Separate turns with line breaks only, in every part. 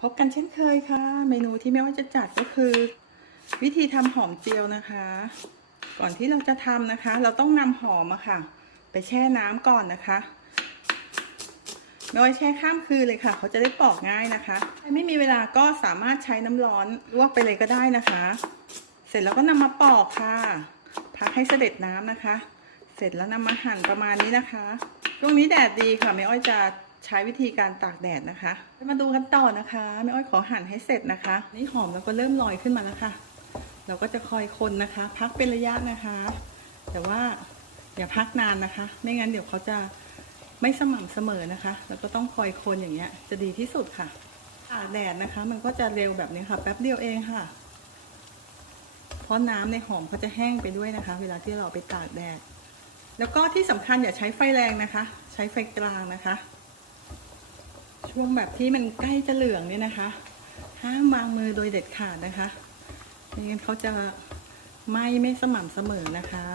พบกันเช่นเคยค่ะ เมนูที่แม่ว่าจะจัดก็คือ วิธีทำหอมเจียวนะคะ ก่อนที่เราจะทำนะคะ เราต้องนำหอมอะค่ะ ไปแช่น้ำก่อนนะคะไม่ว่าแช่ข้ามคืนเลยค่ะ เขาจะได้ปอกง่ายนะคะใครไม่มีเวลาก็สามารถใช้น้ำร้อนลวกไปเลยก็ได้นะคะ เสร็จแล้วก็นำมาปอกค่ะ พักให้เสด็จน้ำนะคะ เสร็จแล้วนำมาหั่นประมาณนี้นะคะช่วงนี้แดดดีค่ะแม่อ้อยจะ ใช้วิธีการตากแดดนะคะ มาดูกันต่อนะคะแม่อ้อยขอหั่นให้เสร็จนะคะ นี่หอมแล้วก็เริ่มลอยขึ้นมาแล้วค่ะ เราก็จะคอยคนนะคะ พักเป็นระยะนะคะ แต่ว่าอย่าพักนานนะคะ ไม่งั้นเดี๋ยวเขาจะไม่สม่ำเสมอนะคะ แล้วก็ต้องคอยคนอย่างเงี้ย จะดีที่สุดค่ะตากแดดนะคะ มันก็จะเร็วแบบนี้ค่ะแป๊บเดียวเองค่ะ เพราะน้ำในหอมเขาจะแห้งไปด้วยนะคะ เวลาที่เราไปตากแดด แล้วก็ที่สำคัญอย่าใช้ไฟแรงนะคะ ใช้ไฟกลางนะคะ ช่วงแบบที่มันใกล้จะเหลืองเนี่ยนะคะ ห้ามวางมือโดยเด็ดขาดนะคะไม่งั้นเขาจะไหม้ไม่สม่ำเสมอนะคะ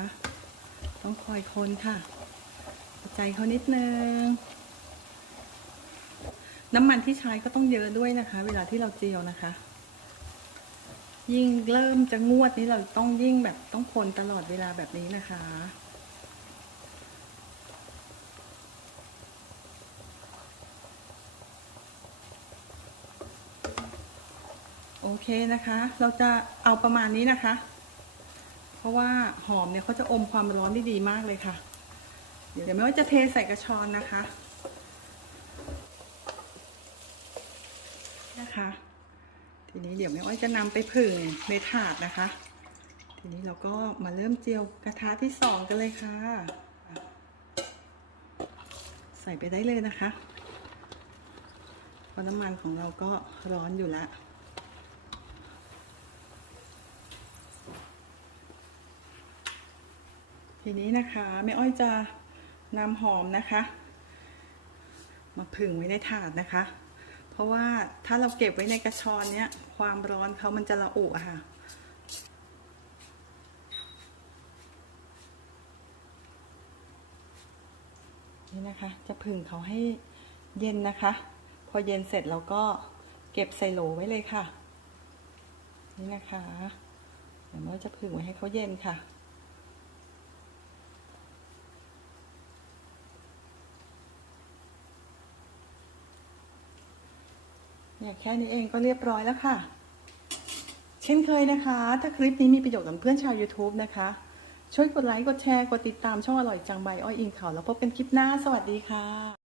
ต้องคอยคนค่ะ ใจเขานิดนึง น้ำมันที่ใช้ก็ต้องเยอะด้วยนะคะ เวลาที่เราเจียวนะคะ ยิ่งเริ่มจะงวดนี้เราต้องยิ่งแบบต้องคนตลอดเวลาแบบนี้นะคะ อเคนะคะ เราจะเอาประมาณนี้นะคะ เพราะว่าหอมเนี่ยเขาจะอมความร้อนได้ดีมากเลยค่ะ เดี๋ยวไม่ว่าจะเทใส่กระชอนนะคะ นะคะ ทีนี้เดี๋ยวแม่อ้อยจะนำไปผึ่งในถาดนะคะ ทีนี้เราก็มาเริ่มเจียวกระทะที่สองกันเลยค่ะ ใส่ไปได้เลยนะคะเพราะน้ำมันของเราก็ร้อนอยู่แล้ว ทีนี้นะคะแม่อ้อยจะนำหอมนะคะ มาผึ่งไว้ในถาดนะคะ เพราะว่าถ้าเราเก็บไว้ในกระชอนเนี้ยความร้อนเขามันจะระอุอะค่ะนี่นะคะจะผึ่งเขาให้เย็นนะคะ พอเย็นเสร็จเราก็เก็บใส่โหลไว้เลยค่ะ นี่นะคะเดี๋ยวเราจะผึ่งไว้ให้เขาเย็นค่ะ เนี่ยแค่นี้เองก็เรียบร้อยแล้วค่ะ เช่นเคยนะคะ ถ้าคลิปนี้มีประโยชน์กับเพื่อนชาว YouTube นะคะ ช่วยกดไลค์ กดแชร์ กดติดตามช่องอร่อยจังใบอ้อยอิงเขาแล้วพบกันคลิปหน้า สวัสดีค่ะ